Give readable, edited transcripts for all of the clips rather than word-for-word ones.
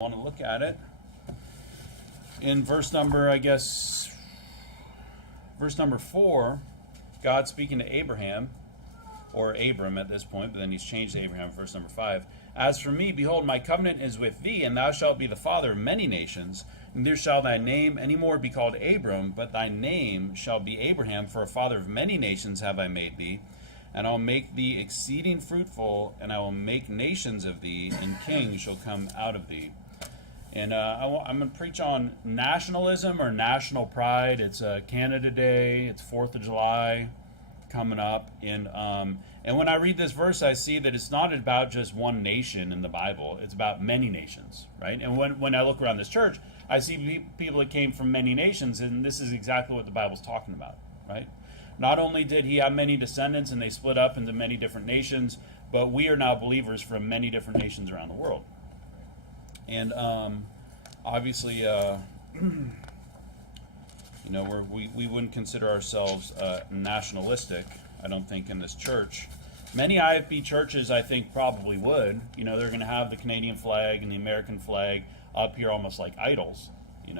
Want to look at it in verse number, verse number 4. God speaking to Abraham, or Abram at this point, but then he's changed to Abraham, verse number 5. As for me, behold, my covenant is with thee, and thou shalt be the father of many nations. Neither shall thy name any more be called Abram, but thy name shall be Abraham, for a father of many nations have I made thee. And I'll make thee exceeding fruitful, and I will make nations of thee, and kings shall come out of thee. And I'm going to preach on nationalism or national pride. It's Canada Day. It's 4th of July coming up. And when I read this verse, I see that it's not about just one nation in the Bible. It's about many nations, right? And when I look around this church, I see people that came from many nations, and this is exactly what the Bible's talking about, right? Not only did he have many descendants and they split up into many different nations, but we are now believers from many different nations around the world. And obviously, we wouldn't consider ourselves nationalistic, I don't think, in this church. Many IFB churches, I think, probably would. They're going to have the Canadian flag and the American flag up here almost like idols, and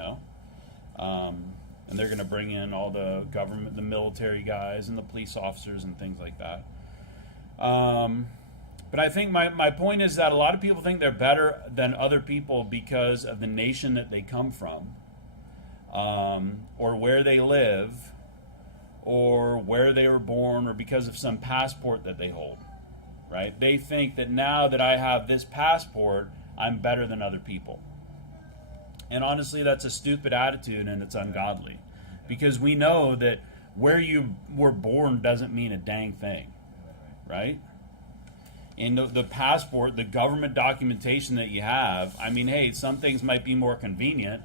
they're going to bring in all the government, the military guys and the police officers and things like that. But I think my point is that a lot of people think they're better than other people because of the nation that they come from, or where they live, or where they were born, or because of some passport that they hold, right? They think that now that I have this passport, I'm better than other people. And honestly, that's a stupid attitude, and it's ungodly. Because we know that where you were born doesn't mean a dang thing, right? And the passport, the government documentation that you have, hey, some things might be more convenient.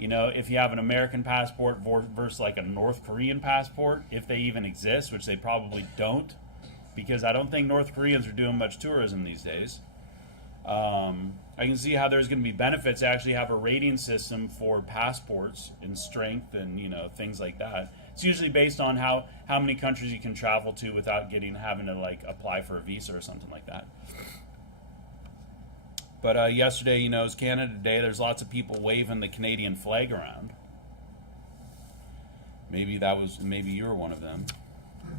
If you have an American passport versus like a North Korean passport, if they even exist, which they probably don't, because I don't think North Koreans are doing much tourism these days. I can see how there's going to be benefits to actually have a rating system for passports and strength and things like that. It's usually based on how many countries you can travel to without having to apply for a visa or something like that. But yesterday, it was Canada Day. There's lots of people waving the Canadian flag around. Maybe you were one of them.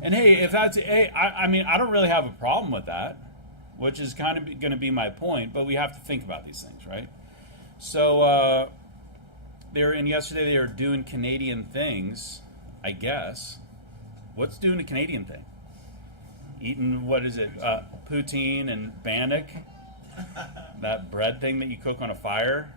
And hey, I don't really have a problem with that, which is kind of going to be my point, but we have to think about these things, right? So yesterday they were doing Canadian things, I guess. What's doing a Canadian thing? Eating, what is it, poutine and bannock? That bread thing that you cook on a fire?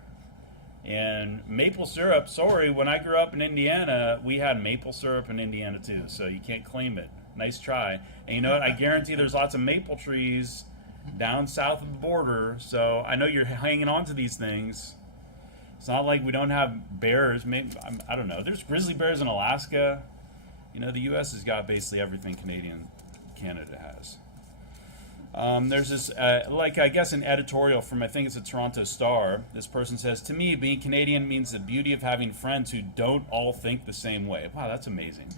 And maple syrup. Sorry, when I grew up in Indiana, we had maple syrup in Indiana too, so you can't claim it. Nice try. And you know what? I guarantee there's lots of maple trees down south of the border, so I know you're hanging on to these things. It's not like we don't have bears. Maybe, I don't know. There's grizzly bears in Alaska. The U.S. has got basically everything Canada has. There's this, I guess, an editorial from, I think it's a Toronto Star. This person says, "To me, being Canadian means the beauty of having friends who don't all think the same way." Wow, that's amazing.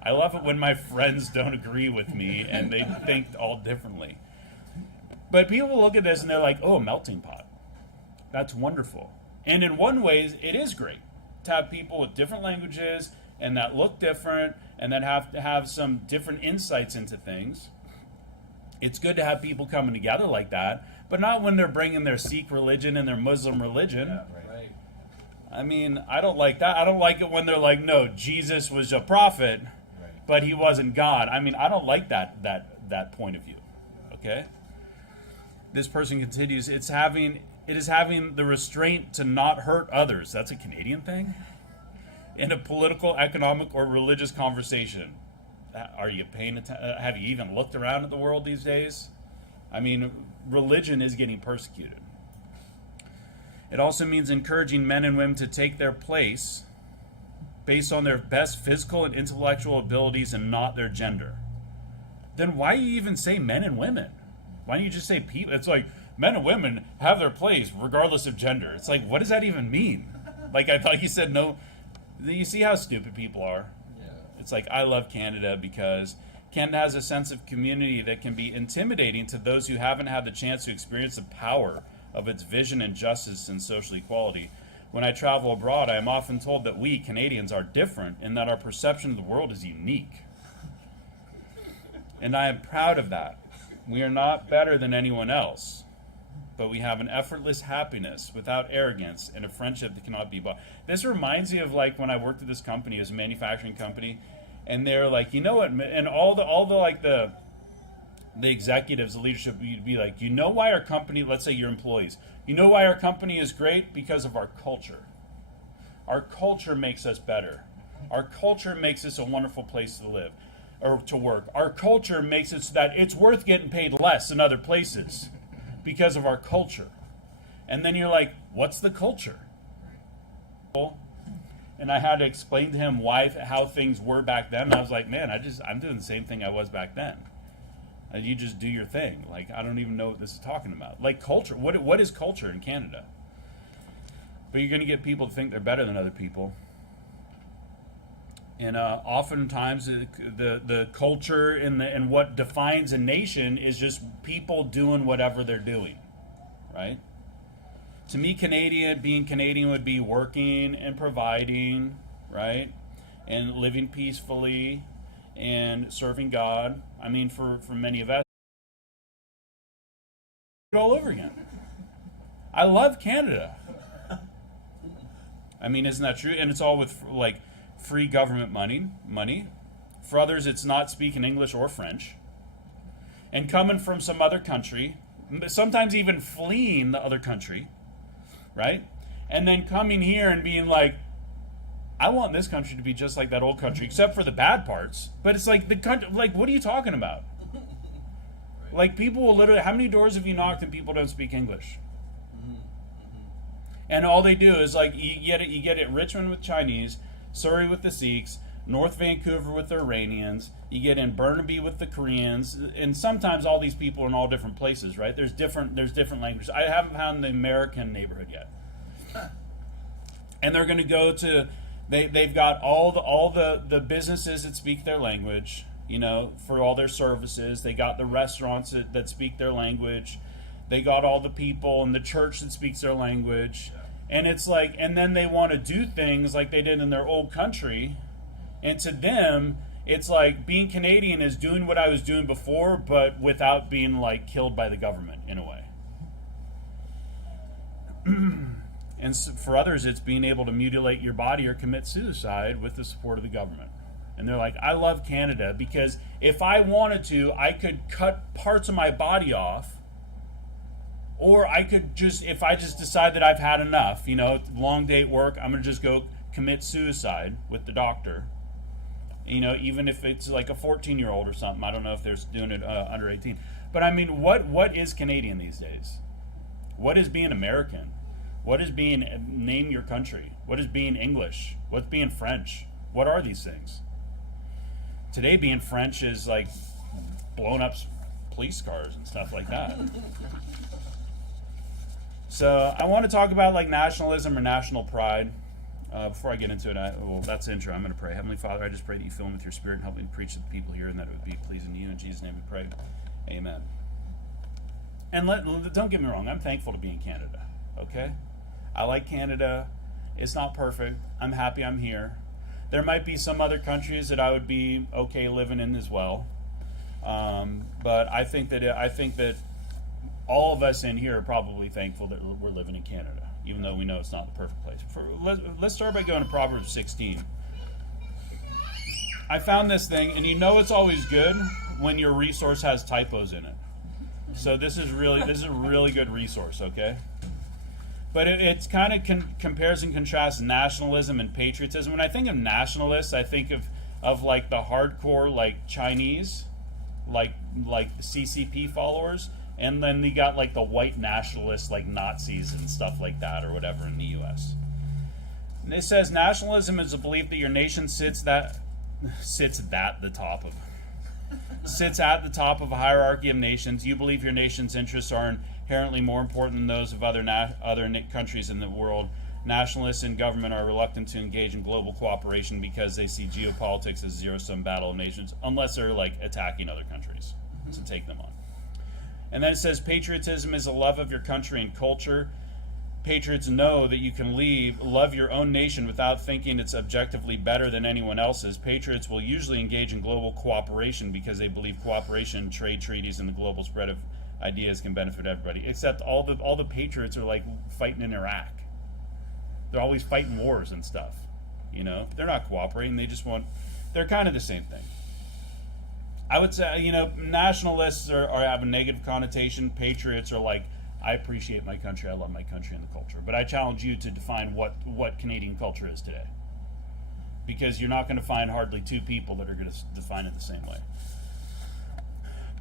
I love it when my friends don't agree with me and they think all differently. But people look at this and they're like, oh, a melting pot. That's wonderful. And in one way, it is great to have people with different languages and that look different and that have to have some different insights into things. It's good to have people coming together like that, but not when they're bringing their Sikh religion and their Muslim religion. Yeah, right. I don't like that. I don't like it when they're like, no, Jesus was a prophet, right, but he wasn't God. I don't like that point of view. Okay? This person continues, it is having the restraint to not hurt others. That's a Canadian thing? In a political, economic, or religious conversation. Are you paying attention? Have you even looked around at the world these days? Religion is getting persecuted. It also means encouraging men and women to take their place based on their best physical and intellectual abilities and not their gender. Then why do you even say men and women? Why don't you just say people? It's like men and women have their place regardless of gender. It's like, what does that even mean? I thought you said no. You see how stupid people are? Yeah. It's like, I love Canada because Canada has a sense of community that can be intimidating to those who haven't had the chance to experience the power of its vision and justice and social equality. When I travel abroad, I am often told that we, Canadians, are different and that our perception of the world is unique. And I am proud of that. We are not better than anyone else, but we have an effortless happiness without arrogance and a friendship that cannot be bought. This reminds me of like when I worked at this company, it was a manufacturing company, and they're like, you know what, and all the like the executives, the leadership, would be like, you know why our company, let's say your employees, you know why our company is great? Because of our culture. Our culture makes us better. Our culture makes us a wonderful place to live or to work. Our culture makes it so that it's worth getting paid less than other places because of our culture. And then you're like, what's the culture? And I had to explain to him how things were back then. And I was like, man, I'm doing the same thing I was back then. And you just do your thing. Like, I don't even know what this is talking about. Like culture, what is culture in Canada? But you're going to get people to think they're better than other people. And oftentimes the culture and what defines a nation is just people doing whatever they're doing, right? To me, being Canadian would be working and providing, right? And living peacefully and serving God. I mean, for many of us, all over again. I love Canada. I mean, isn't that true? And it's all with like free government money. For others, it's not speaking English or French. And coming from some other country, sometimes even fleeing the other country, right? And then coming here and being like, I want this country to be just like that old country, except for the bad parts. But it's like the country, like, what are you talking about? Like, people will literally, how many doors have you knocked and people don't speak English? And all they do is like, you get it Richmond with Chinese, Surrey with the Sikhs, North Vancouver with the Iranians, you get in Burnaby with the Koreans, and sometimes all these people are in all different places, right? There's different languages. I haven't found the American neighborhood yet. And they're going to go to, they've got all the businesses that speak their language, you know, for all their services. They got the restaurants that speak their language. They got all the people in the church that speaks their language. And it's like, and then they want to do things like they did in their old country. And to them, it's like being Canadian is doing what I was doing before, but without being like killed by the government in a way. And for others, it's being able to mutilate your body or commit suicide with the support of the government. And they're like, I love Canada because if I wanted to, I could cut parts of my body off. Or I could just, if I just decide that I've had enough, you know, long day at work, I'm going to just go commit suicide with the doctor. You know, even if it's like a 14-year-old or something. I don't know if they're doing it under 18. But I mean, what is Canadian these days? What is being American? What is being, name your country? What is being English? What's being French? What are these things? Today being French is like blowing up police cars and stuff like that. So I want to talk about like nationalism or national pride. Before I get into it, that's the intro. I'm going to pray. Heavenly Father, I just pray that you fill me with your Spirit and help me to preach to the people here and that it would be pleasing to you. In Jesus' name we pray. Amen. And don't get me wrong, I'm thankful to be in Canada, okay? I like Canada. It's not perfect. I'm happy I'm here. There might be some other countries that I would be okay living in as well. But I think that all of us in here are probably thankful that we're living in Canada, even though we know it's not the perfect place. Let's start by going to Proverbs 16. I found this thing, and you know it's always good when your resource has typos in it. So this is a really good resource, okay? But it's kind of compares and contrasts nationalism and patriotism. When I think of nationalists, I think of like the hardcore like Chinese, like the CCP followers. And then you got like the white nationalists like Nazis and stuff like that or whatever in the U.S. And it says nationalism is a belief that your nation sits at the top of a hierarchy of nations. You believe your nation's interests are inherently more important than those of other countries in the world. Nationalists in government are reluctant to engage in global cooperation because they see geopolitics as a zero-sum battle of nations, unless they're like attacking other countries to take them on. And then it says patriotism is a love of your country and culture. Patriots know that you can love your own nation without thinking it's objectively better than anyone else's. Patriots will usually engage in global cooperation because they believe cooperation, trade treaties, and the global spread of ideas can benefit everybody. Except all the patriots are like fighting in Iraq. They're always fighting wars and stuff. You know, they're not cooperating. They're kind of the same thing. I would say, you know, nationalists have a negative connotation. Patriots are like, I appreciate my country, I love my country and the culture. But I challenge you to define what Canadian culture is today. Because you're not going to find hardly two people that are going to define it the same way.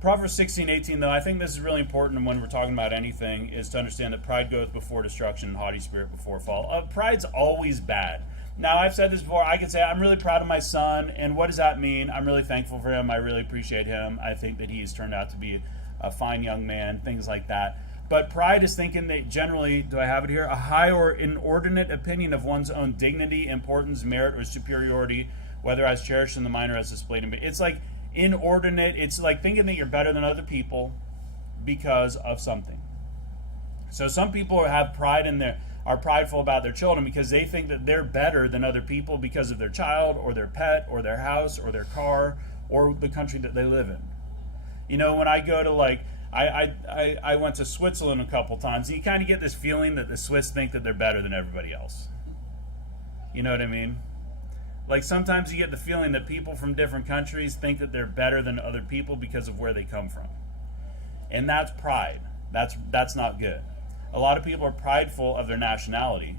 Proverbs 16:18, though, I think this is really important when we're talking about anything, is to understand that pride goeth before destruction and haughty spirit before fall. Pride's always bad. Now, I've said this before, I can say I'm really proud of my son, and what does that mean? I'm really thankful for him, I really appreciate him, I think that he's turned out to be a fine young man, things like that. But pride is thinking that generally, do I have it here? A high or inordinate opinion of one's own dignity, importance, merit, or superiority, whether as cherished in the mind or as displayed in. It's like inordinate. It's like thinking that you're better than other people because of something. So some people have pride are prideful about their children because they think that they're better than other people because of their child or their pet or their house or their car or the country that they live in. You know, when I go to I went to Switzerland a couple times, and you kind of get this feeling that the Swiss think that they're better than everybody else. You know what I mean? Like sometimes you get the feeling that people from different countries think that they're better than other people because of where they come from. And that's pride. That's not good. A lot of people are prideful of their nationality.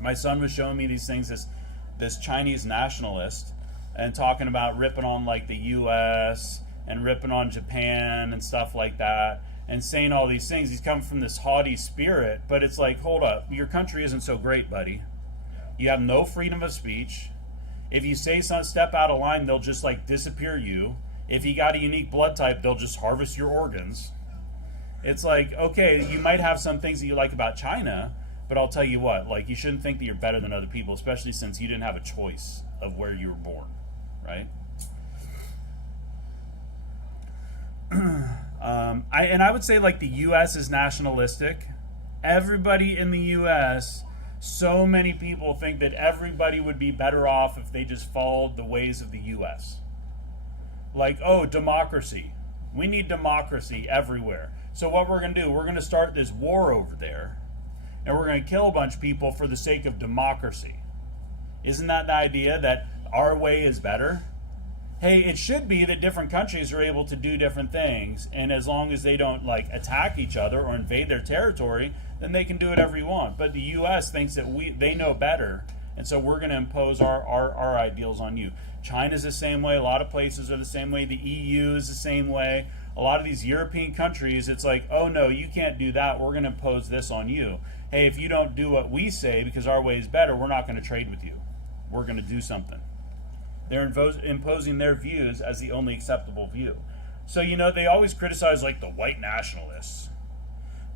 My son was showing me these things, this Chinese nationalist, and talking about ripping on like the U.S., and ripping on Japan and stuff like that, and saying all these things. He's coming from this haughty spirit, but it's like, hold up, your country isn't so great, buddy. You have no freedom of speech. If you say some step out of line, they'll just like disappear you. If you got a unique blood type, they'll just harvest your organs. It's like, okay, you might have some things that you like about China, but I'll tell you what, like you shouldn't think that you're better than other people, especially since you didn't have a choice of where you were born, right? I would say like the U.S. is nationalistic. Everybody in the U.S., so many people think that everybody would be better off if they just followed the ways of the U.S. Like, oh, democracy. We need democracy everywhere. So what we're going to do, we're going to start this war over there, and we're going to kill a bunch of people for the sake of democracy. Isn't that the idea that our way is better? Hey, it should be that different countries are able to do different things, and as long as they don't like attack each other or invade their territory, then they can do whatever you want. But the U.S. thinks that they know better, and so we're going to impose our ideals on you. China's the same way. A lot of places are the same way. The EU is the same way. A lot of these European countries, it's like, oh no, you can't do that. We're going to impose this on you. Hey, if you don't do what we say because our way is better, we're not going to trade with you. We're going to do something. They're imposing their views as the only acceptable view. So, you know, they always criticize, like, the white nationalists.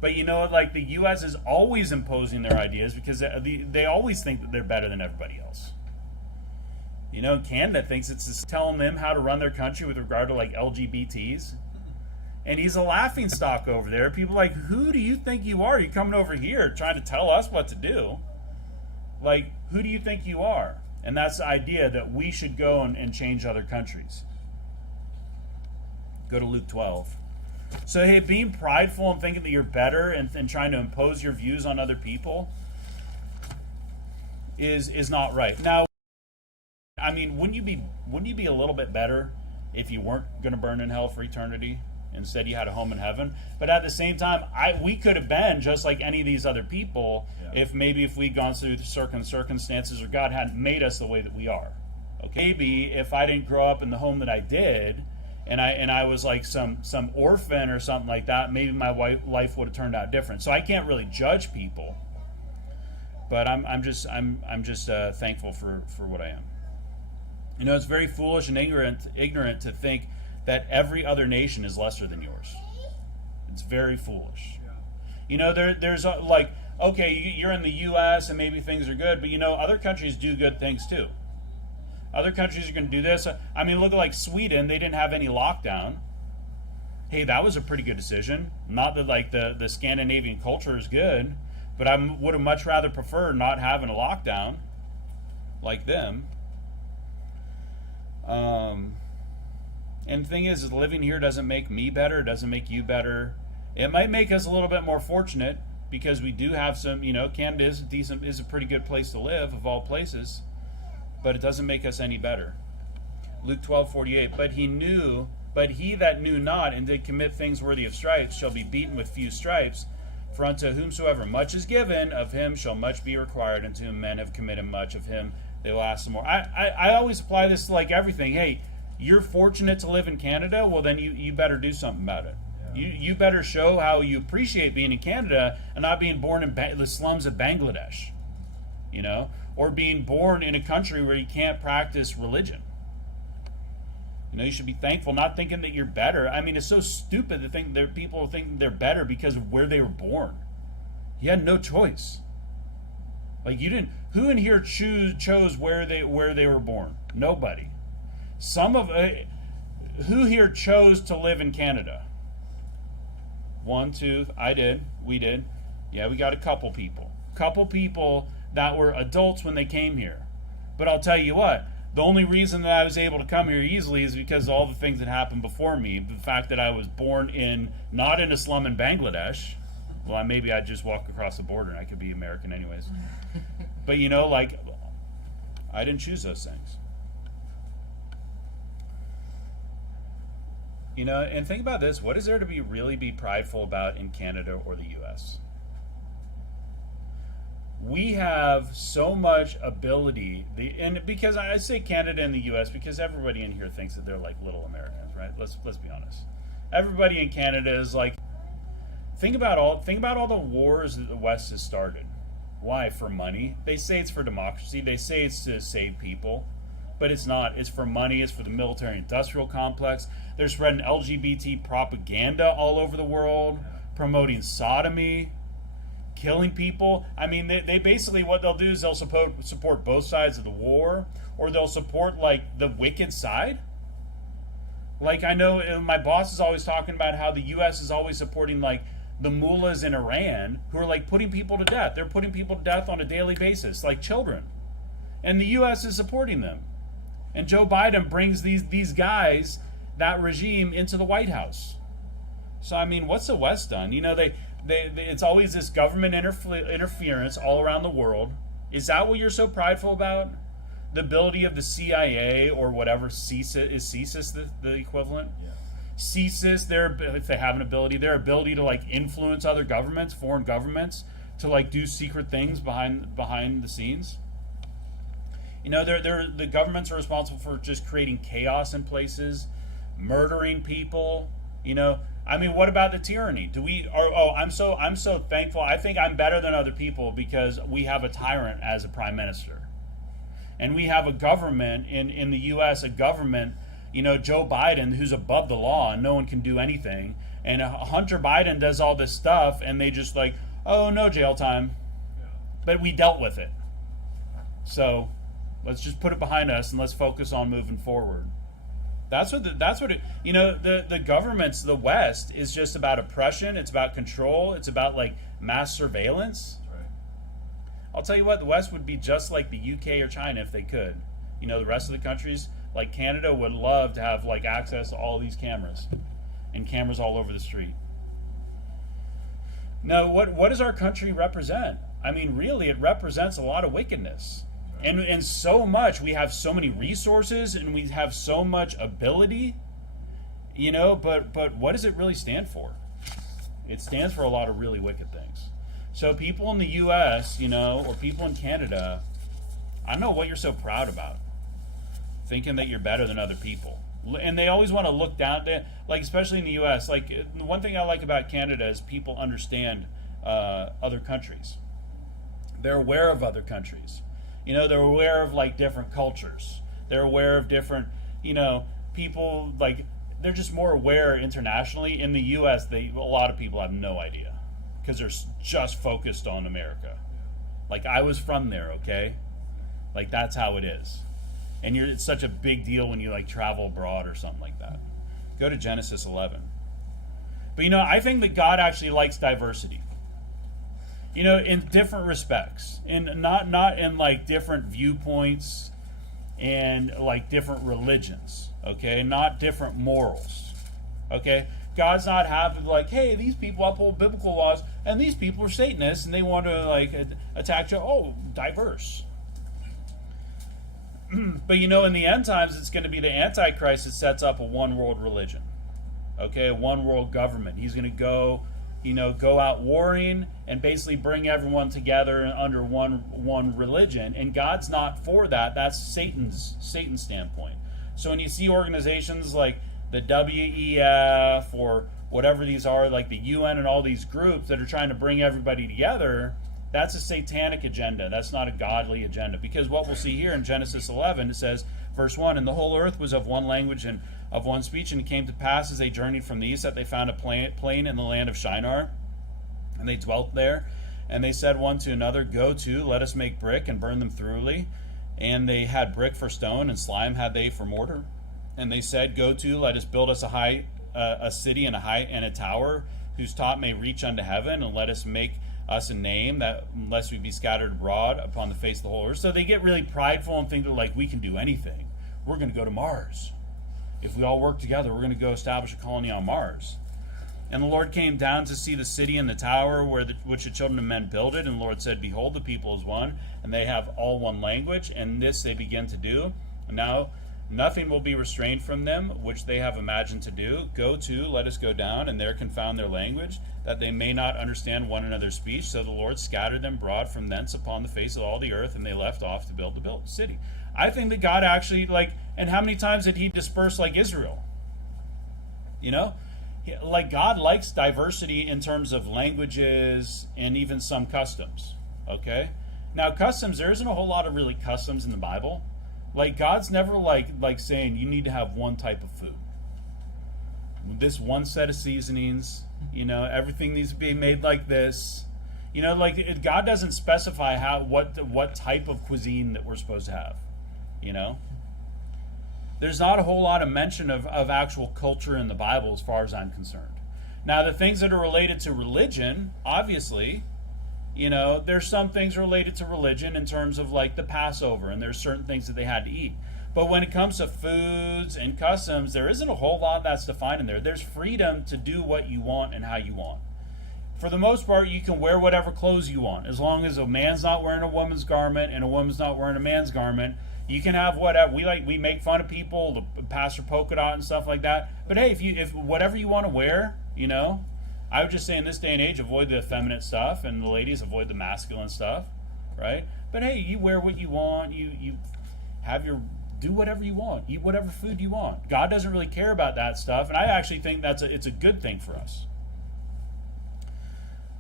But, you know, like, the U.S. is always imposing their ideas because they always think that they're better than everybody else. You know, Canada thinks it's just telling them how to run their country with regard to, like, LGBTs. And he's a laughingstock over there. People are like, who do you think you are? You're coming over here trying to tell us what to do. Like, who do you think you are? And that's the idea that we should go and change other countries. Go to Luke 12. So, hey, being prideful and thinking that you're better and trying to impose your views on other people is not right. Now, I mean, wouldn't you be a little bit better if you weren't going to burn in hell for eternity? Instead, you had a home in heaven. But at the same time, we could have been just like any of these other people if we'd gone through certain circumstances or God hadn't made us the way that we are. Okay, maybe if I didn't grow up in the home that I did, and I was like some orphan or something like that, maybe my life would have turned out different. So I can't really judge people, but I'm just thankful for what I am. You know, it's very foolish and ignorant to think that every other nation is lesser than yours. It's very foolish. You know, there's like, okay, you're in the U.S. and maybe things are good, but you know, other countries do good things too. Other countries are going to do this. I mean, look at like Sweden. They didn't have any lockdown. hey, that was a pretty good decision. Not that like the Scandinavian culture is good, but I would have much rather preferred not having a lockdown like them. And the thing is living here doesn't make me better. It doesn't make you better. It might make us a little bit more fortunate because we do have some, Canada is a pretty good place to live of all places, but it doesn't make us any better. Luke 12:48. But he that knew not and did commit things worthy of stripes shall be beaten with few stripes. For unto whomsoever much is given, of him shall much be required. And to whom men have committed much, of him they will ask some more. I always apply this to like everything. Hey, you're fortunate to live in Canada, well then you better do something about it. Yeah. You better show how you appreciate being in Canada and not being born in the slums of Bangladesh, or being born in a country where you can't practice religion. You should be thankful, not thinking that you're better. I mean, it's so stupid to think that people think they're better because of where they were born. You had no choice. Like you didn't. Who in here chose where they were born? Nobody. Who here chose to live in Canada? 1, 2. I did. We did. Yeah, we got a couple people. That were adults when they came here. But I'll tell you what. The only reason that I was able to come here easily is because of all the things that happened before me. The fact that I was born not in a slum in Bangladesh. Well, maybe I'd just walk across the border and I could be American anyways. But I didn't choose those things. And think about this. What is there to really be prideful about in Canada or the U.S.? We have so much ability, and because I say Canada and the U.S. because everybody in here thinks that they're like little Americans, right? Let's be honest. Everybody in Canada is like, think about all the wars that the West has started. Why? For money. They say it's for democracy. They say it's to save people, but it's not. It's for money. It's for the military-industrial complex. They're spreading LGBT propaganda all over the world, promoting sodomy, killing people. I mean, they basically, what they'll do is they'll support both sides of the war, or they'll support like the wicked side. Like I know my boss is always talking about how the U.S. is always supporting like the mullahs in Iran who are like putting people to death. They're putting people to death on a daily basis, like children, and the U.S. is supporting them. And Joe Biden brings these guys, that regime, into the White House. So I mean, what's the West done? It's always this government interference all around the world. Is that what you're so prideful about? The ability of the CIA or whatever, CSIS, is CSIS the equivalent? Yeah. CSIS, if they have an ability, their ability to like influence other governments, foreign governments, to like do secret things behind the scenes. The governments are responsible for just creating chaos in places, murdering people. I mean, what about the tyranny? I'm so thankful. I think I'm better than other people because we have a tyrant as a prime minister. And we have a government in the U.S., a government, Joe Biden, who's above the law and no one can do anything. And Hunter Biden does all this stuff and they just like, oh, no jail time. But we dealt with it. So let's just put it behind us and let's focus on moving forward. The governments, the West, is just about oppression. It's about control. It's about like mass surveillance. Right. I'll tell you what, the West would be just like the UK or China if they could. The rest of the countries, like Canada, would love to have like access to all these cameras and cameras all over the street. Now, what does our country represent? I mean, really, it represents a lot of wickedness. And so much, we have so many resources and we have so much ability, but what does it really stand for? It stands for a lot of really wicked things. So people in the U.S., or people in Canada, I don't know what you're so proud about, thinking that you're better than other people. And they always want to look down, like especially in the U.S. Like the one thing I like about Canada is people understand other countries. They're aware of other countries. They're aware of like different cultures. They're aware of different, people, like they're just more aware internationally. In the U.S., a lot of people have no idea because they're just focused on America. Like I was from there, okay? Like that's how it is. And it's such a big deal when you like travel abroad or something like that. Go to Genesis 11. But I think that God actually likes diversity. In different respects, in not in like different viewpoints and like different religions, okay, not different morals, okay. God's not happy like, hey, these people uphold biblical laws and these people are Satanists and they want to like attack you. Oh, diverse. But in the end times, it's going to be the Antichrist that sets up a one world religion, okay, a one world government. He's going to go out warring and basically bring everyone together under one religion. And God's not for that. That's Satan's standpoint. So when you see organizations like the WEF or whatever these are, like the UN and all these groups that are trying to bring everybody together, that's a satanic agenda. That's not a godly agenda. Because what we'll see here in Genesis 11, it says, verse 1, and the whole earth was of one language and of one speech, and it came to pass as they journeyed from the east that they found a plain in the land of Shinar, and they dwelt there. And they said one to another, go to, let us make brick and burn them thoroughly. And they had brick for stone, and slime had they for mortar. And they said, go to, let us build us a city and a tower, whose top may reach unto heaven, and let us make us a name, that lest we be scattered abroad upon the face of the whole earth. So they get really prideful and think they're like, we can do anything. We're going to go to Mars. If we all work together, we're going to go establish a colony on Mars. And the Lord came down to see the city and the tower which the children of men builded. And the Lord said, behold, the people is one, and they have all one language, and this they begin to do. And now nothing will be restrained from them, which they have imagined to do. Go to, let us go down, and there confound their language, that they may not understand one another's speech. So the Lord scattered them abroad from thence upon the face of all the earth, and they left off to build the city. I think that God actually, and how many times did he disperse like Israel? Like God likes diversity in terms of languages and even some customs, okay? Now customs, there isn't a whole lot of really customs in the Bible. Like God's never like saying you need to have one type of food. This one set of seasonings, everything needs to be made like this. God doesn't specify what type of cuisine that we're supposed to have. There's not a whole lot of mention of actual culture in the Bible as far as I'm concerned. Now, the things that are related to religion, obviously, there's some things related to religion in terms of like the Passover, and there's certain things that they had to eat. But when it comes to foods and customs, there isn't a whole lot that's defined in there. There's freedom to do what you want and how you want. For the most part, you can wear whatever clothes you want, as long as a man's not wearing a woman's garment and a woman's not wearing a man's garment. You can have whatever we make fun of people, the pastor polka dot and stuff like that. But hey, if whatever you want to wear, I would just say in this day and age, avoid the effeminate stuff, and the ladies avoid the masculine stuff, right? But hey, you wear what you want. You have do whatever you want. Eat whatever food you want. God doesn't really care about that stuff, and I actually think it's a good thing for us.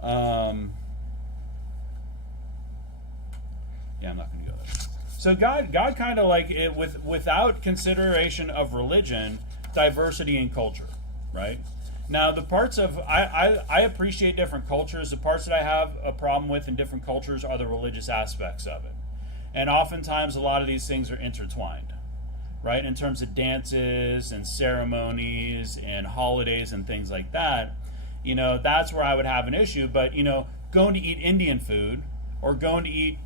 I'm not going to go there. So God kind of like it without consideration of religion, diversity, and culture, right? Now the parts of I appreciate different cultures. The parts that I have a problem with in different cultures are the religious aspects of it, and oftentimes a lot of these things are intertwined, right? In terms of dances and ceremonies and holidays and things like that, that's where I would have an issue. But going to eat Indian food or going to eat,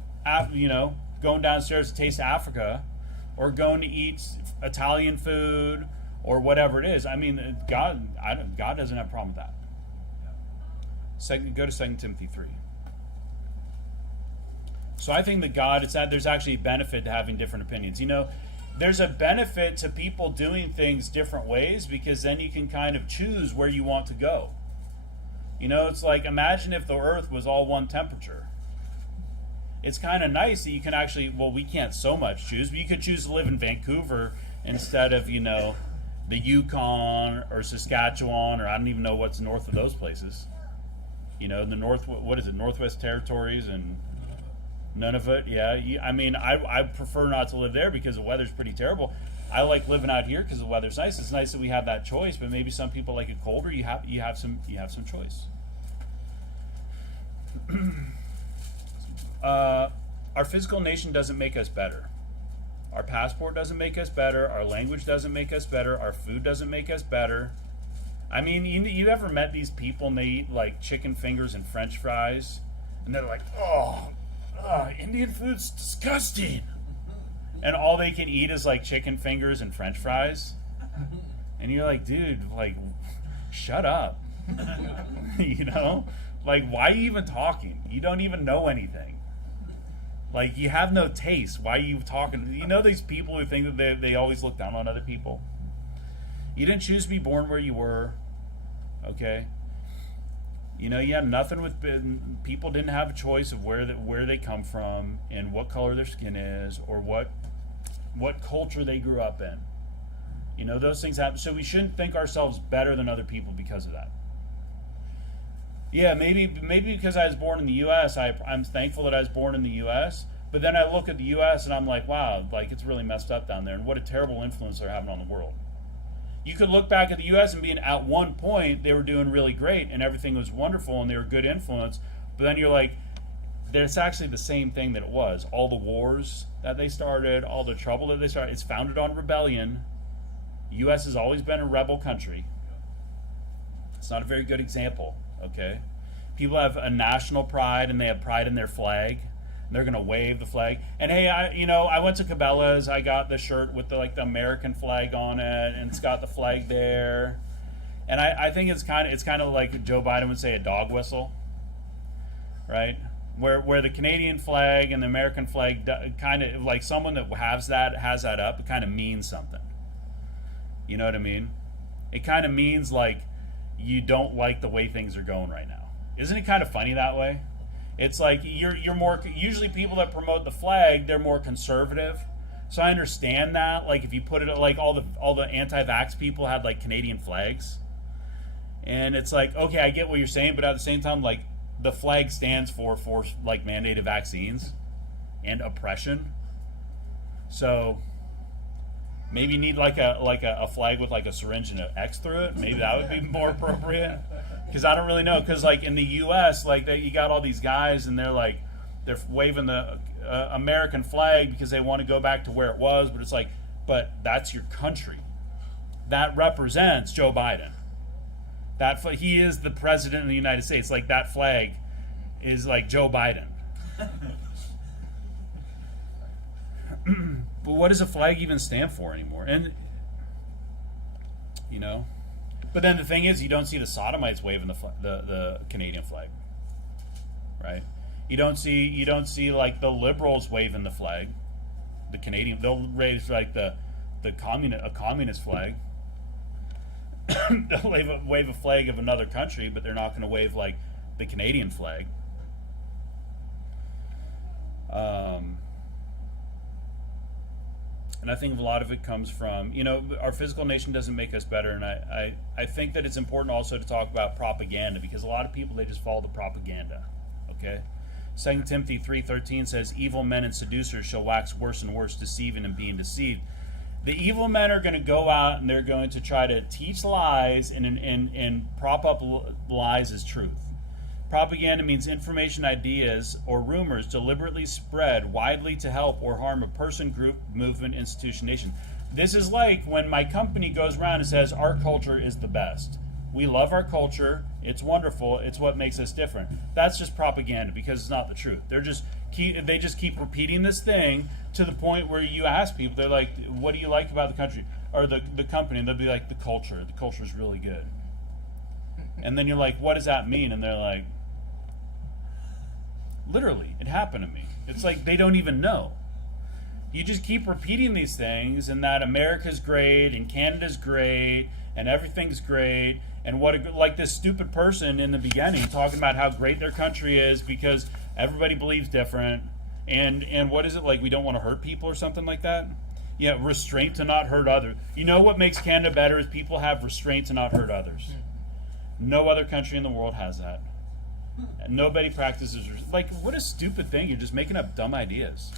going downstairs to taste Africa, or going to eat Italian food, or whatever it is. I mean, God doesn't have a problem with that. Go to 2 Timothy 3. So I think that there's actually benefit to having different opinions. There's a benefit to people doing things different ways, because then you can kind of choose where you want to go. It's like, imagine if the earth was all one temperature. It's kind of nice that you can actually, we can't so much choose, but you could choose to live in Vancouver instead of, the Yukon or Saskatchewan, or I don't even know what's north of those places. The Northwest Territories and Nunavut. Yeah, I prefer not to live there because the weather's pretty terrible. I like living out here because the weather's nice. It's nice that we have that choice, but maybe some people like it colder. You have some choice. Our physical nation doesn't make us better. Our passport doesn't make us better. Our language doesn't make us better. Our food doesn't make us better. I mean, you ever met these people and they eat like chicken fingers and French fries, and they're like, "Oh, Indian food's disgusting," and all they can eat is like chicken fingers and French fries, and you're like, "Dude, like, shut up," you know? Like, why are you even talking? You don't even know anything. Like, you have no taste. Why are you talking? You know these people who think that they always look down on other people? You didn't choose to be born where you were, okay? You know, you had nothing with... People didn't have a choice of where they come from and what color their skin is or what culture they grew up in. You know, those things happen. So we shouldn't think ourselves better than other people because of that. Yeah, maybe because I was born in the U.S., I'm thankful that I was born in the U.S., but then I look at the U.S. and I'm like, wow, like it's really messed up down there, and what a terrible influence they're having on the world. You could look back at the U.S. and being at one point, they were doing really great, and everything was wonderful, and they were good influence, but then you're like, it's actually the same thing that it was. All the wars that they started, all the trouble that they started, it's founded on rebellion. The U.S. has always been a rebel country. It's not a very good example. Okay, people have a national pride and they have pride in their flag. And they're gonna wave the flag. And hey, I went to Cabela's. I got the shirt with the American flag on it, and it's got the flag there. And I think it's kind of like Joe Biden would say, a dog whistle, right? Where the Canadian flag and the American flag kind of like someone that has that up, it kind of means something. You know what I mean? It kind of means like, you don't like the way things are going right now. Isn't it kind of funny that way? It's like you're more, usually people that promote the flag, they're more conservative. So I understand that. Like if you put it like all the anti-vax people had like Canadian flags. And it's like, okay, I get what you're saying, but at the same time, like the flag stands for like mandated vaccines and oppression. So maybe you need like a flag with like a syringe and an X through it. Maybe that would be more appropriate. Because I don't really know. Because like in the U.S., like you got all these guys and they're waving the American flag because they want to go back to where it was. But it's like, but that's your country. That represents Joe Biden. He is the president of the United States. Like that flag is like Joe Biden. But what does a flag even stand for anymore? And you know, but then the thing is, you don't see the sodomites waving the Canadian flag, right? You don't see like the liberals waving the flag, the Canadian. They'll raise like a communist flag. They'll wave a flag of another country, but they're not going to wave like the Canadian flag. And I think a lot of it comes from, our physical nation doesn't make us better. And I think that it's important also to talk about propaganda, because a lot of people, they just follow the propaganda. Okay? 2 Timothy 3:13 says, evil men and seducers shall wax worse and worse, deceiving and being deceived. The evil men are going to go out and they're going to try to teach lies and prop up lies as truth. Propaganda means information, ideas, or rumors deliberately spread widely to help or harm a person, group, movement, institution, nation. This is like when my company goes around and says our culture is the best. We love our culture. It's wonderful. It's what makes us different. That's just propaganda, because it's not the truth. They just keep repeating this thing to the point where you ask people, they're like, what do you like about the country or the company? And they'll be like, the culture. The culture is really good. And then you're like, what does that mean? And they're like, literally, it happened to me. It's like they don't even know. You just keep repeating these things, and that America's great and Canada's great and everything's great, and like this stupid person in the beginning talking about how great their country is because everybody believes different, and what is it, like we don't want to hurt people or something like that? Yeah, restraint to not hurt others. You know what makes Canada better is people have restraint to not hurt others. No other country in the world has that. And nobody practices. Like, what a stupid thing. You're just making up dumb ideas.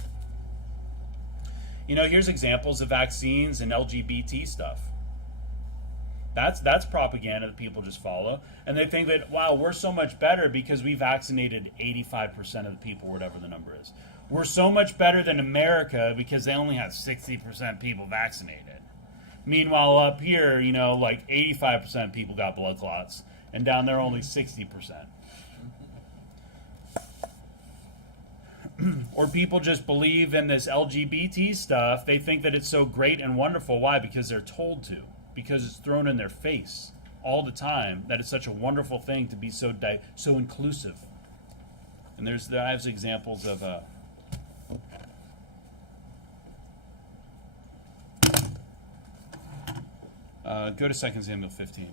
Here's examples of vaccines and LGBT stuff. That's propaganda that people just follow. And they think that, wow, we're so much better because we vaccinated 85% of the people, whatever the number is. We're so much better than America because they only have 60% people vaccinated. Meanwhile, up here, like 85% of people got blood clots, and down there only 60%. Or people just believe in this LGBT stuff. They think that it's so great and wonderful. Why? Because they're told to. Because it's thrown in their face all the time that it's such a wonderful thing to be so inclusive. And I have examples of go to 2 Samuel 15.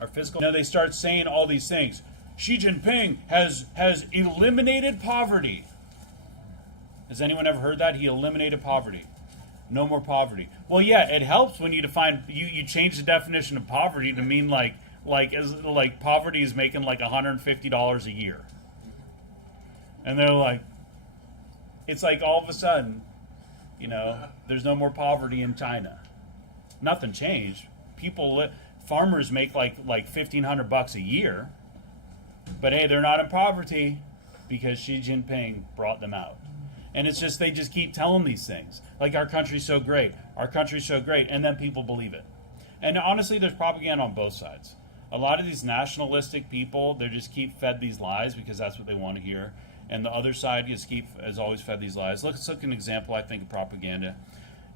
Our physical. They start saying all these things. Xi Jinping has eliminated poverty. Has anyone ever heard that? He eliminated poverty. No more poverty. Well, yeah, it helps when you change the definition of poverty to mean like poverty is making like $150 a year. And they're like, it's like all of a sudden, there's no more poverty in China. Nothing changed. Farmers make like $1,500 a year. But hey, they're not in poverty because Xi Jinping brought them out. And it's just, they just keep telling these things. Like, our country's so great. Our country's so great. And then people believe it. And honestly, there's propaganda on both sides. A lot of these nationalistic people, they just keep fed these lies because that's what they want to hear. And the other side has always fed these lies. Let's look at an example, I think, of propaganda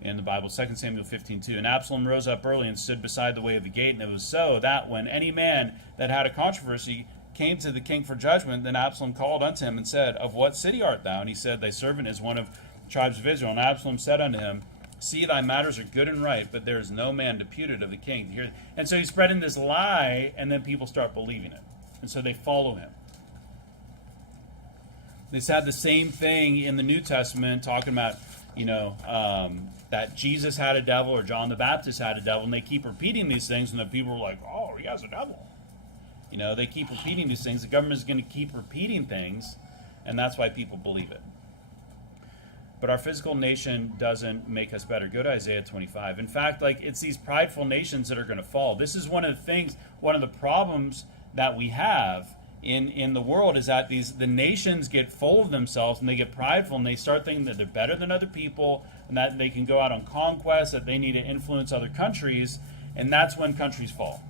in the Bible. 2 Samuel 15:2. And Absalom rose up early and stood beside the way of the gate. And it was so that when any man that had a controversy came to the king for judgment, then Absalom called unto him and said, Of what city art thou? And he said, Thy servant is one of the tribes of Israel. And Absalom said unto him, See, thy matters are good and right, but there is no man deputed of the king to hear. And so he's spreading this lie, and then people start believing it. And so they follow him. This had the same thing in the New Testament, talking about, that Jesus had a devil or John the Baptist had a devil, and they keep repeating these things, and the people are like, oh, he has a devil. They keep repeating these things. The government is going to keep repeating things, and that's why people believe it. But our physical nation doesn't make us better. Go to Isaiah 25. In fact, it's these prideful nations that are going to fall. This is one of the problems that we have in the world is that the nations get full of themselves and they get prideful and they start thinking that they're better than other people and that they can go out on conquest, that they need to influence other countries, and that's when countries fall.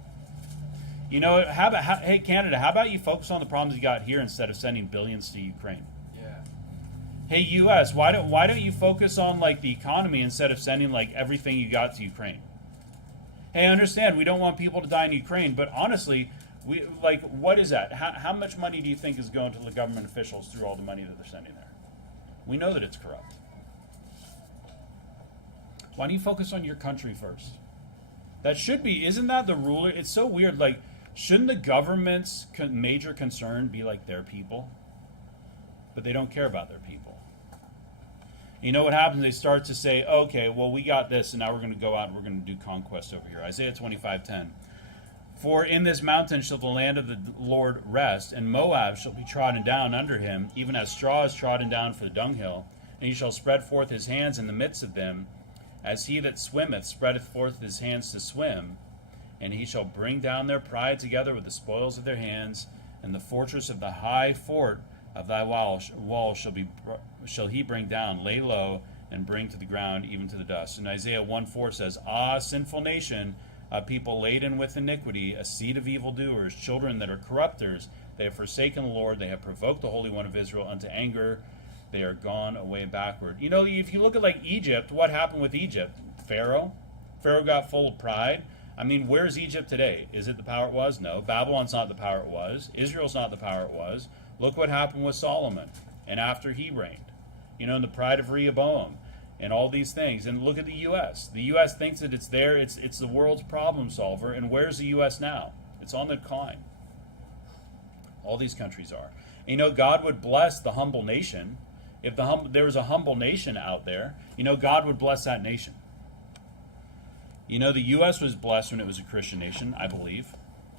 Hey, Canada, how about you focus on the problems you got here instead of sending billions to Ukraine? Yeah. Hey, U.S., why don't you focus on the economy instead of sending everything you got to Ukraine? Hey, I understand we don't want people to die in Ukraine, but honestly, what is that? How much money do you think is going to the government officials through all the money that they're sending there? We know that it's corrupt. Why don't you focus on your country first? That should be, isn't that the ruler? It's so weird. Shouldn't the government's major concern be their people? But they don't care about their people. You know what happens? They start to say, okay, well, we got this, and now we're going to go out and we're going to do conquest over here. Isaiah 25:10. For in this mountain shall the land of the Lord rest, and Moab shall be trodden down under him, even as straw is trodden down for the dunghill. And he shall spread forth his hands in the midst of them, as he that swimmeth spreadeth forth his hands to swim. And he shall bring down their pride together with the spoils of their hands, and the fortress of the high fort of thy wall shall he bring down, lay low, and bring to the ground, even to the dust. And Isaiah 1:4 says, Ah, sinful nation, a people laden with iniquity, a seed of evildoers, children that are corrupters. They have forsaken the Lord, they have provoked the Holy One of Israel unto anger. They are gone away backward. If you look at Egypt, what happened with Egypt? Pharaoh got full of pride. I mean, where's Egypt today? Is it the power it was? No. Babylon's not the power it was. Israel's not the power it was. Look what happened with Solomon and after he reigned. And the pride of Rehoboam and all these things. And look at the U.S. The U.S. thinks that it's there. It's the world's problem solver. And where's the U.S. now? It's on the decline. All these countries are. And God would bless the humble nation. If there was a humble nation out there, God would bless that nation. The U.S. was blessed when it was a Christian nation, I believe.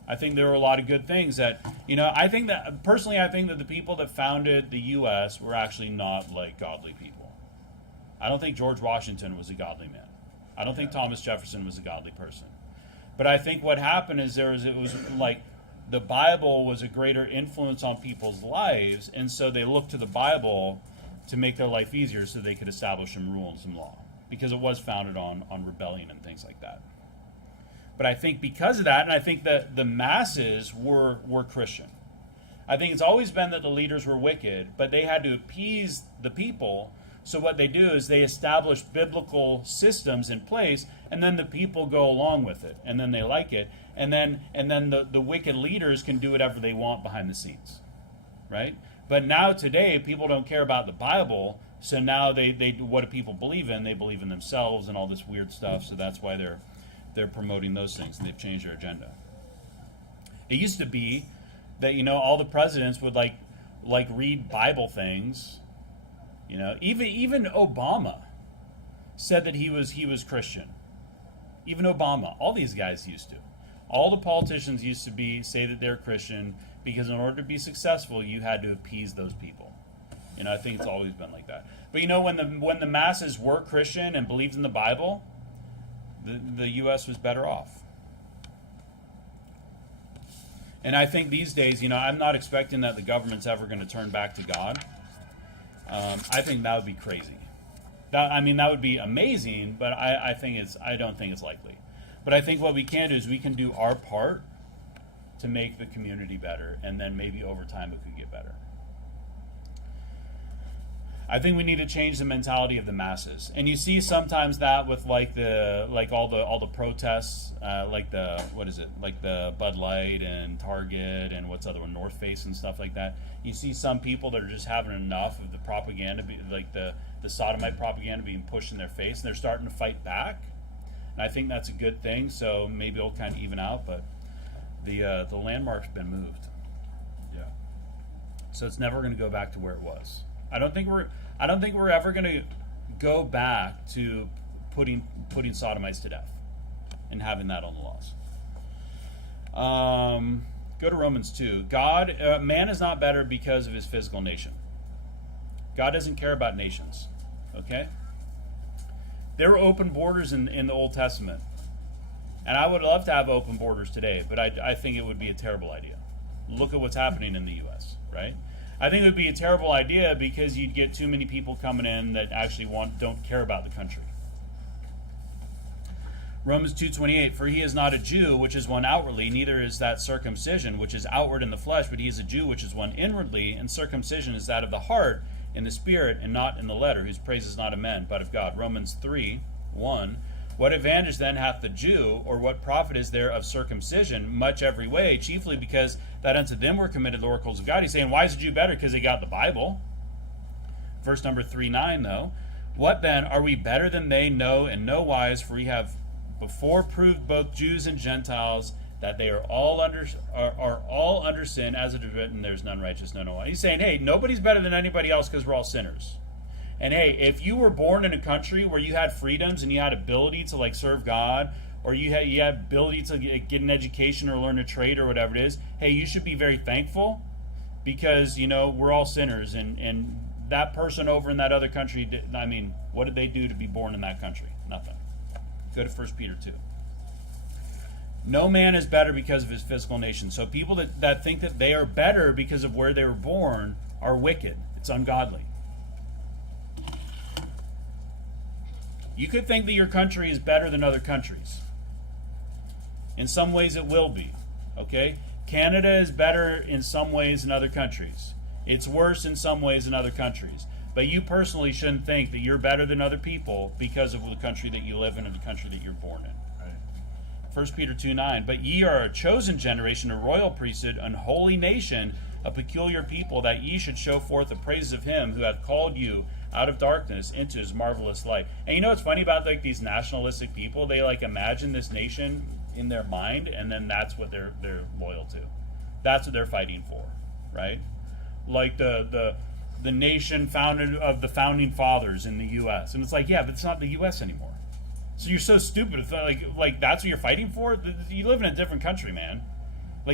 I think there were a lot of good things that, I think that the people that founded the U.S. were actually not godly people. I don't think George Washington was a godly man. I don't think Thomas Jefferson was a godly person. But I think what happened is the Bible was a greater influence on people's lives, and so they looked to the Bible to make their life easier so they could establish some rule and some law. because it was founded on rebellion and things like that. But I think because of that, and I think that the masses were Christian. I think it's always been that the leaders were wicked, but they had to appease the people. So what they do is they establish biblical systems in place, and then the people go along with it, and then they like it, and then the wicked leaders can do whatever they want behind the scenes, right? But now today, people don't care about the Bible, so now they what do people believe in? They believe in themselves and all this weird stuff. So that's why they're promoting those things, and they've changed their agenda. It used to be that all the presidents would like read Bible things. Even Obama said that he was Christian. Even Obama, all these guys used to. All the politicians used to say that they're Christian because in order to be successful, you had to appease those people. I think it's always been like that. But when the masses were Christian and believed in the Bible, the U.S. was better off. And I think these days, I'm not expecting that the government's ever going to turn back to God. I think that would be crazy. That would be amazing, but I don't think it's likely. But I think what we can do is we can do our part to make the community better, and then maybe over time it could get better. I think we need to change the mentality of the masses, and you see sometimes that with all the protests, like the Bud Light and Target and what's the other one, North Face and stuff like that. You see some people that are just having enough of the propaganda, like the sodomite propaganda being pushed in their face, and they're starting to fight back. And I think that's a good thing. So maybe it'll kind of even out, but the landmark's been moved. Yeah. So it's never going to go back to where it was. I don't think we're ever going to go back to putting sodomites to death and having that on the laws. Go to Romans 2. Man is not better because of his physical nation. God doesn't care about nations. Okay? There were open borders in the Old Testament. And I would love to have open borders today, but I think it would be a terrible idea. Look at what's happening in the U.S., right? I think it would be a terrible idea because you'd get too many people coming in that actually don't care about the country. Romans 2:28, for he is not a Jew, which is one outwardly, neither is that circumcision, which is outward in the flesh, but he is a Jew, which is one inwardly, and circumcision is that of the heart, in the spirit, and not in the letter, whose praise is not of men, but of God. Romans 3:1, what advantage then hath the Jew, or what profit is there of circumcision? Much every way, chiefly because that unto them were committed the oracles of God. He's saying, why is the Jew better? Because they got the Bible. Verse number 3:9, though. What then? Are we better than they? No, in no wise, for we have before proved both Jews and Gentiles that they are all under sin, as it is written, there's none righteous, no one. He's saying, hey, nobody's better than anybody else because we're all sinners. And hey, if you were born in a country where you had freedoms and you had ability to serve God, or you had ability to get an education or learn a trade or whatever it is, hey, you should be very thankful because we're all sinners, and that person over in that other country, what did they do to be born in that country? Nothing. Go to 1 Peter 2. No man is better because of his physical nation. So people that think that they are better because of where they were born are wicked. It's ungodly. You could think that your country is better than other countries. In some ways it will be. Okay? Canada is better in some ways than other countries. It's worse in some ways than other countries. But you personally shouldn't think that you're better than other people because of the country that you live in or the country that you're born in. Right? 1 Peter 2:9, but ye are a chosen generation, a royal priesthood, an holy nation, a peculiar people, that ye should show forth the praises of him who hath called you out of darkness into his marvelous light. And what's funny about these nationalistic people? They imagine this nation in their mind, and then that's what they're loyal to. That's what they're fighting for, right? Like the nation founded of the founding fathers in the U.S. And it's but it's not the U.S. anymore. So you're so stupid. It's like that's what you're fighting for? You live in a different country, man.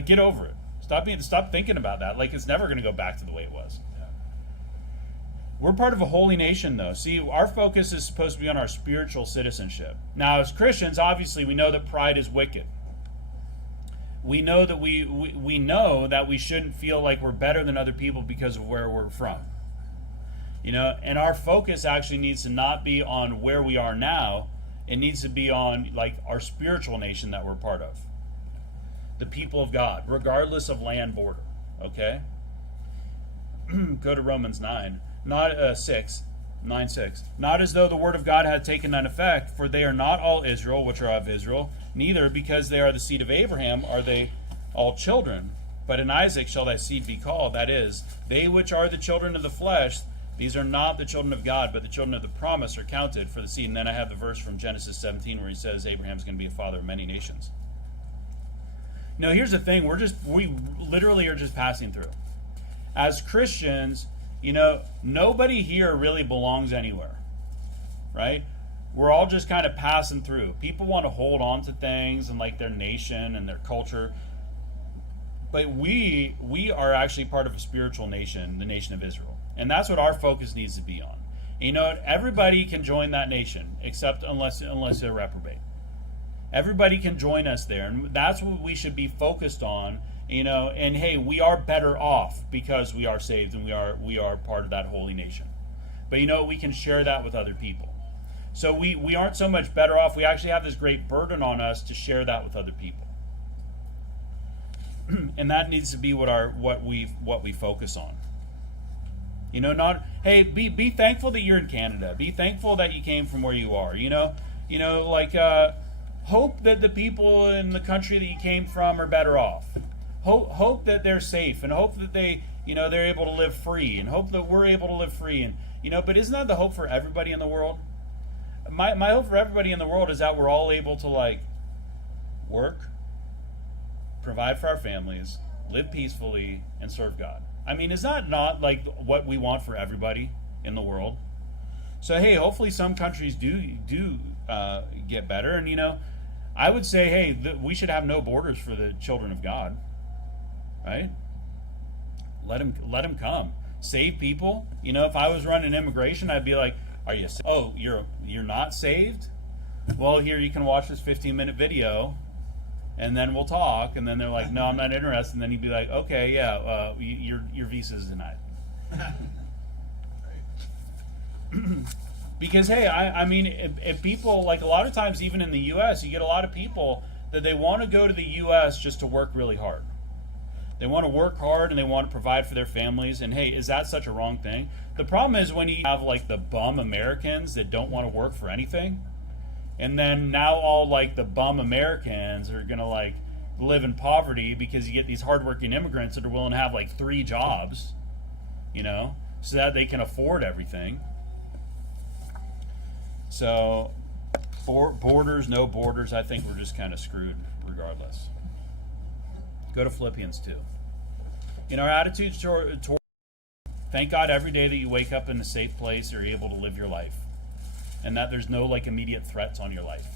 Get over it. Stop thinking about that. It's never going to go back to the way it was. Yeah. We're part of a holy nation, though. See, our focus is supposed to be on our spiritual citizenship. Now, as Christians, obviously, we know that pride is wicked. We know that we know that we shouldn't feel like we're better than other people because of where we're from. And our focus actually needs to not be on where we are now. It needs to be on like our spiritual nation that we're part of, the people of God, regardless of land border. Okay. Go to Romans 9, not 6. 9:6. Not as though the word of God had taken none effect, for they are not all Israel, which are of Israel, neither because they are the seed of Abraham are they all children. But in Isaac shall thy seed be called, that is, they which are the children of the flesh, these are not the children of God, but the children of the promise are counted for the seed. And then I have the verse from Genesis 17 where he says Abraham's going to be a father of many nations. Now here's the thing, we literally are just passing through. As Christians, nobody here really belongs anywhere, right? We're all just kind of passing through. People want to hold on to things and like their nation and their culture. But we are actually part of a spiritual nation, the nation of Israel. And that's what our focus needs to be on. And everybody can join that nation, except unless they're reprobate. Everybody can join us there. And that's what we should be focused on. And hey, we are better off because we are saved and we are part of that holy nation. But we can share that with other people. So we aren't so much better off. We actually have this great burden on us to share that with other people. And that needs to be what we focus on. Be thankful that you're in Canada. Be thankful that you came from where you are. Hope that the people in the country that you came from are better off. Hope that they're safe, and hope that they're able to live free, and hope that we're able to live free, and but isn't that the hope for everybody in the world? My hope for everybody in the world is that we're all able to work, provide for our families, live peacefully, and serve God. I mean, is that not what we want for everybody in the world? So hey, hopefully some countries do get better, and I would say hey, we should have no borders for the children of God. Right? Let him come. Save people. If I was running immigration, I'd be like, "Are you? Oh, you're not saved? Well, here you can watch this 15-minute video, and then we'll talk." And then they're like, "No, I'm not interested." And then you'd be like, "Okay, yeah, your visa is denied." Because hey, I mean, if people a lot of times, even in the U.S., you get a lot of people that they want to go to the U.S. just to work really hard. They want to work hard and they want to provide for their families. And hey, is that such a wrong thing? The problem is when you have the bum Americans that don't want to work for anything, and then now all the bum Americans are gonna live in poverty because you get these hardworking immigrants that are willing to have 3 jobs, so that they can afford everything. So borders, no borders, I think we're just kind of screwed regardless. Go to Philippians 2. Our attitudes toward thank God every day that you wake up in a safe place, you're able to live your life, and that there's no immediate threats on your life.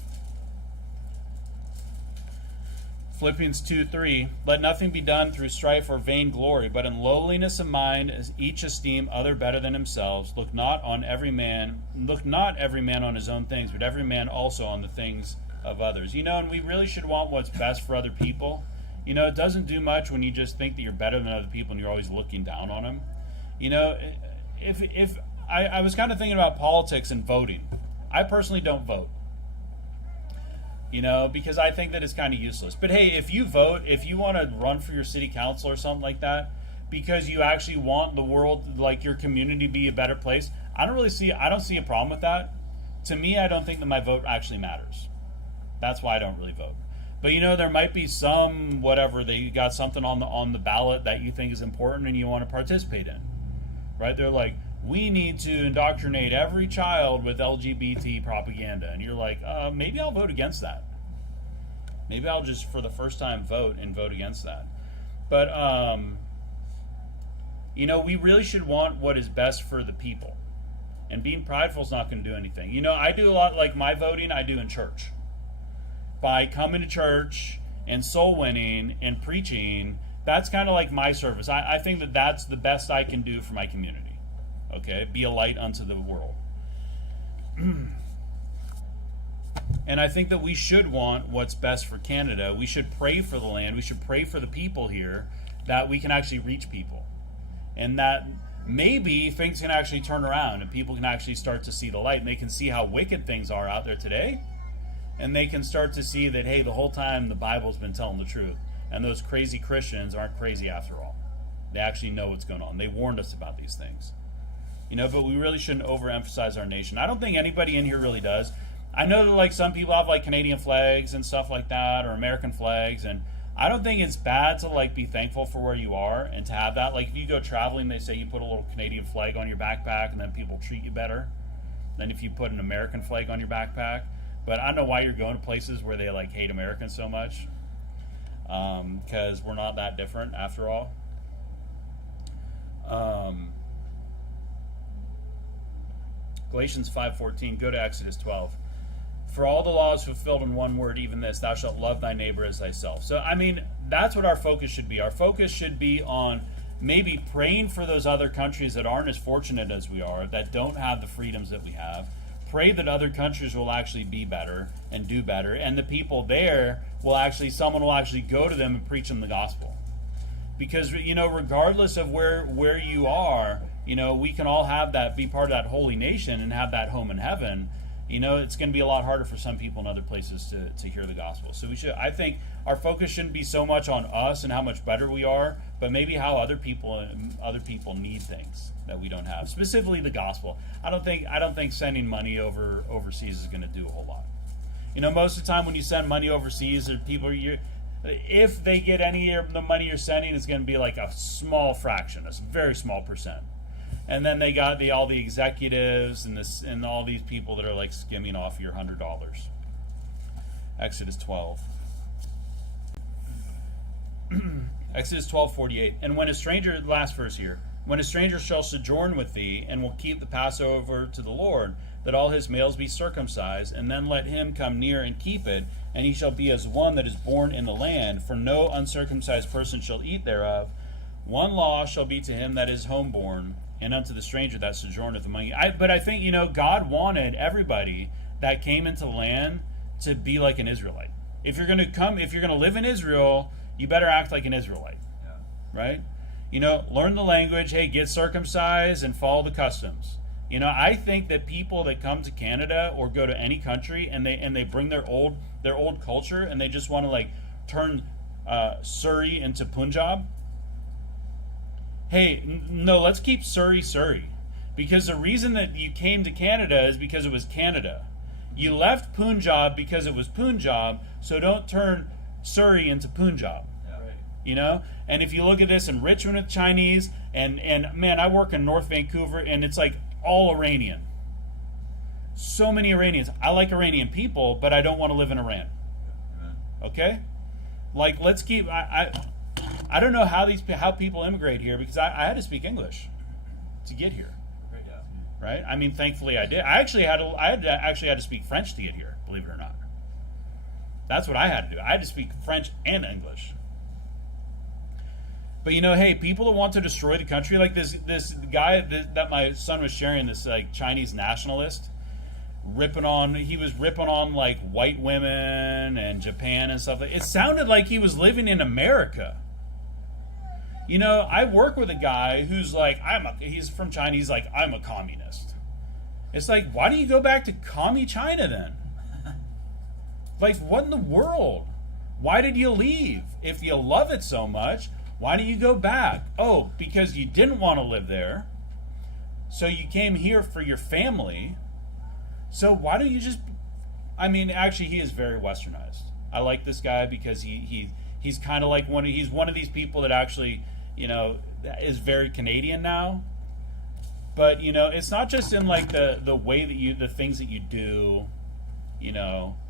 Philippians 2:3, let nothing be done through strife or vainglory, but in lowliness of mind, as each esteem other better than themselves. Look not every man on his own things, but every man also on the things of others. And we really should want what's best for other people. It doesn't do much when you just think that you're better than other people and you're always looking down on them. If I was kind of thinking about politics and voting. I personally don't vote. Because I think that it's kind of useless. But hey, if you vote, if you want to run for your city council or something like that, because you actually want the world, your community to be a better place, I don't see a problem with that. To me, I don't think that my vote actually matters. That's why I don't really vote. But there might be some whatever that you got something on the ballot that you think is important and you want to participate in, right? They're like, we need to indoctrinate every child with LGBT propaganda, and you're like, maybe I'll vote against that. Maybe I'll just for the first time vote against that. But we really should want what is best for the people, and being prideful is not going to do anything. I do a lot my voting. I do in church. By coming to church and soul winning and preaching, that's kind of my service. I think that that's the best I can do for my community. Okay? Be a light unto the world. And I think that we should want what's best for Canada. We should pray for the land. We should pray for the people here, that we can actually reach people. And that maybe things can actually turn around and people can actually start to see the light, and they can see how wicked things are out there today, and they can start to see that, hey, the whole time the Bible's been telling the truth, and those crazy Christians aren't crazy after all. They actually know what's going on. They warned us about these things. But we really shouldn't overemphasize our nation. I don't think anybody in here really does. I know that like some people have like Canadian flags and stuff like that, or American flags, and I don't think it's bad to like be thankful for where you are and to have that. Like if you go traveling, they say you put a little Canadian flag on your backpack and then people treat you better than if you put an American flag on your backpack. But I don't know why you're going to places where they like hate Americans so much, because we're not that different after all. Galatians 5:14, go to Exodus 12. For all the law is fulfilled in one word, even this, thou shalt love thy neighbor as thyself. So, I mean, that's what our focus should be. Our focus should be on maybe praying for those other countries that aren't as fortunate as we are, that don't have the freedoms that we have. Pray that other countries will actually be better and do better, and the people there will actually, someone will actually go to them and preach them the gospel. Because, regardless of where you are, we can all have that, be part of that holy nation and have that home in heaven. It's going to be a lot harder for some people in other places to hear the gospel. So I think our focus shouldn't be so much on us and how much better we are, but maybe how other people need things that we don't have. Specifically the gospel. I don't think sending money overseas is going to do a whole lot. Most of the time when you send money overseas, if they get any of the money you're sending, it's going to be like a small fraction, a very small percent. And then they got all the executives and all these people that are like skimming off your $100. Exodus 12. Exodus 12:48. And when a stranger, last verse here, when a stranger shall sojourn with thee, and will keep the Passover to the Lord, that all his males be circumcised, and then let him come near and keep it, and he shall be as one that is born in the land, for no uncircumcised person shall eat thereof. One law shall be to him that is homeborn, and unto the stranger that sojourneth among you. But I think, God wanted everybody that came into the land to be like an Israelite. If you're going to live in Israel, you better act like an Israelite. Yeah. Right? Learn the language, hey, get circumcised and follow the customs. I think that people that come to Canada or go to any country and they bring their old culture and they just want to like turn Surrey into Punjab. Hey, no, let's keep Surrey. Because the reason that you came to Canada is because it was Canada. You left Punjab because it was Punjab, so don't turn Surrey into Punjab. Yeah. Right. And if you look at this in Richmond with Chinese, and man, I work in North Vancouver, and it's like all Iranian. So many Iranians. I like Iranian people, but I don't want to live in Iran. Okay? Like, let's keep... I don't know how people immigrate here, because I had to speak English to get here. Right? I mean, thankfully I did. I actually had to speak French to get here, believe it or not. That's what I had to do. I had to speak French and English. But hey, people that want to destroy the country, like this guy that my son was sharing, this like Chinese nationalist, he was ripping on like white women and Japan and stuff. It sounded like he was living in America. I work with a guy who's like, he's from China, he's like, I'm a communist. It's like, why do you go back to commie China then? Like, what in the world? Why did you leave? If you love it so much, why do you go back? Oh, because you didn't want to live there. So you came here for your family. So why don't you just... actually, he is very westernized. I like this guy because he's kind of like he's one of these people that actually, is very Canadian now. But, it's not just in like the way that the things that you do,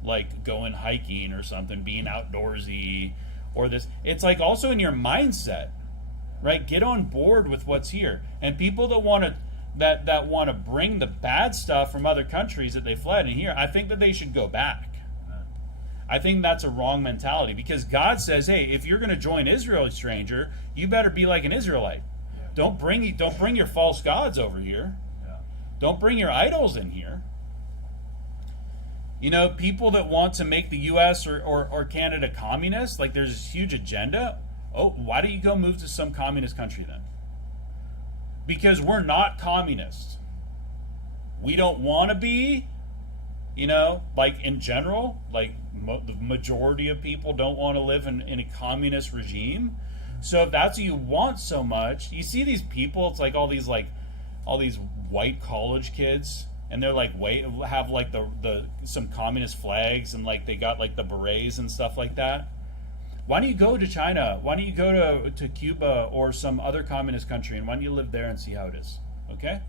like going hiking or something, being outdoorsy, or this. It's like also in your mindset, right? Get on board with what's here. And people that want to bring the bad stuff from other countries that they fled in here, I think that they should go back. I think that's a wrong mentality, because God says, hey, if you're going to join Israel, stranger, you better be like an Israelite. Yeah. Don't bring your false gods over here. Yeah. Don't bring your idols in here. People that want to make the U.S. or Canada communist, like there's this huge agenda. Oh, why don't you go move to some communist country then? because we're not communists. We don't want to be, like in general, like the majority of people don't want to live in a communist regime. So if that's what you want so much, you see these people, it's like all these white college kids, and they're like have like the some communist flags, and like they got like the berets and stuff like that. Why don't you go to China? Why don't you go to Cuba or some other communist country, and why don't you live there and see how it is? Okay?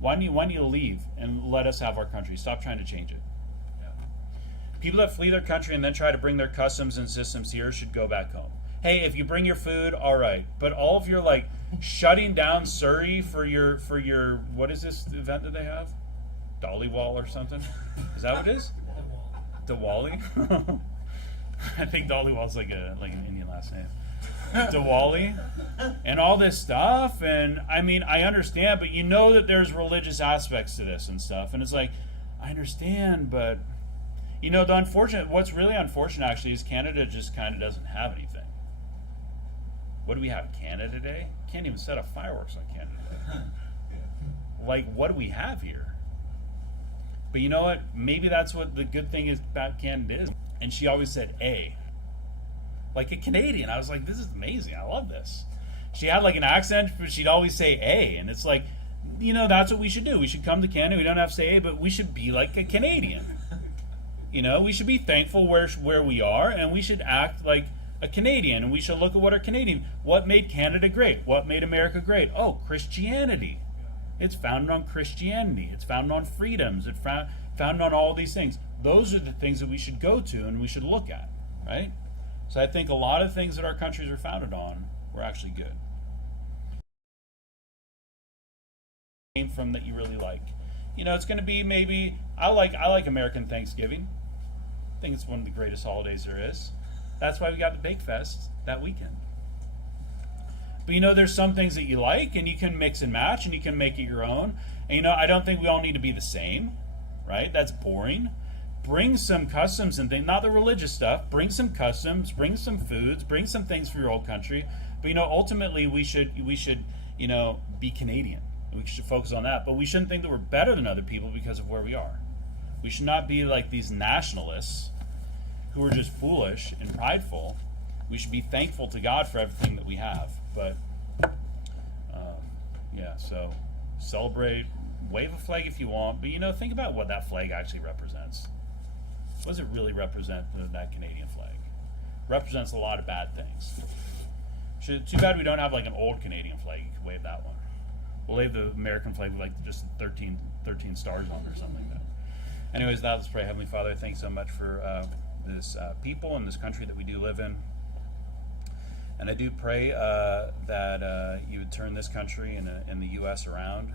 Why don't you leave and let us have our country? Stop trying to change it. Yeah. People that flee their country and then try to bring their customs and systems here should go back home. Hey, if you bring your food, all right. But all of your like shutting down Surrey for your what is this event that they have? Dollywall or something? Is that what it is? Diwali? I think Dollywall's like an Indian last name. Diwali and all this stuff, and I mean I understand, but that there's religious aspects to this and stuff, and it's like I understand, but what's really unfortunate actually is Canada just kind of doesn't have anything. What do we have? Canada Day? Can't even set up fireworks on Canada Day. Like, what do we have here? But you know what? Maybe that's what the good thing is about Canada is. And she always said A. Like a Canadian. I was like, this is amazing. I love this. She had like an accent, but she'd always say A. And it's like, that's what we should do. We should come to Canada. We don't have to say A, but we should be like a Canadian. We should be thankful where we are, and we should act like a Canadian. And we should look at what made Canada great? What made America great? Oh, Christianity. It's founded on Christianity. It's founded on freedoms. It's founded on all these things. Those are the things that we should go to and we should look at, right? So I think a lot of things that our countries are founded on were actually good. Came from that you really like. It's going to be maybe I like American Thanksgiving. I think it's one of the greatest holidays there is. That's why we got the Bake Fest that weekend. But there's some things that you like, and you can mix and match, and you can make it your own. And I don't think we all need to be the same, right? That's boring. Bring some customs and things, not the religious stuff. Bring some customs, bring some foods, bring some things for your old country. But ultimately we should be Canadian. We should focus on that. But we shouldn't think that we're better than other people because of where we are. We should not be like these nationalists who are just foolish and prideful. We should be thankful to God for everything that we have. But so celebrate, wave a flag if you want, but think about what that flag actually represents. What does it really represent, that Canadian flag? It represents a lot of bad things. Too bad we don't have like an old Canadian flag. You can wave that one. We'll wave the American flag with like just 13 stars on it or something like that. Anyways, let's pray. Heavenly Father, thanks so much for this people and this country that we do live in. And I do pray that you would turn this country and the U.S. around.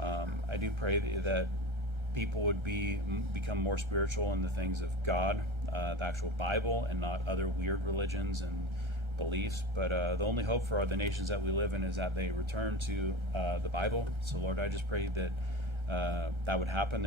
I do pray that people would become more spiritual in the things of God, the actual Bible, and not other weird religions and beliefs. But the only hope for the nations that we live in is that they return to the Bible. So, Lord, I just pray that that would happen.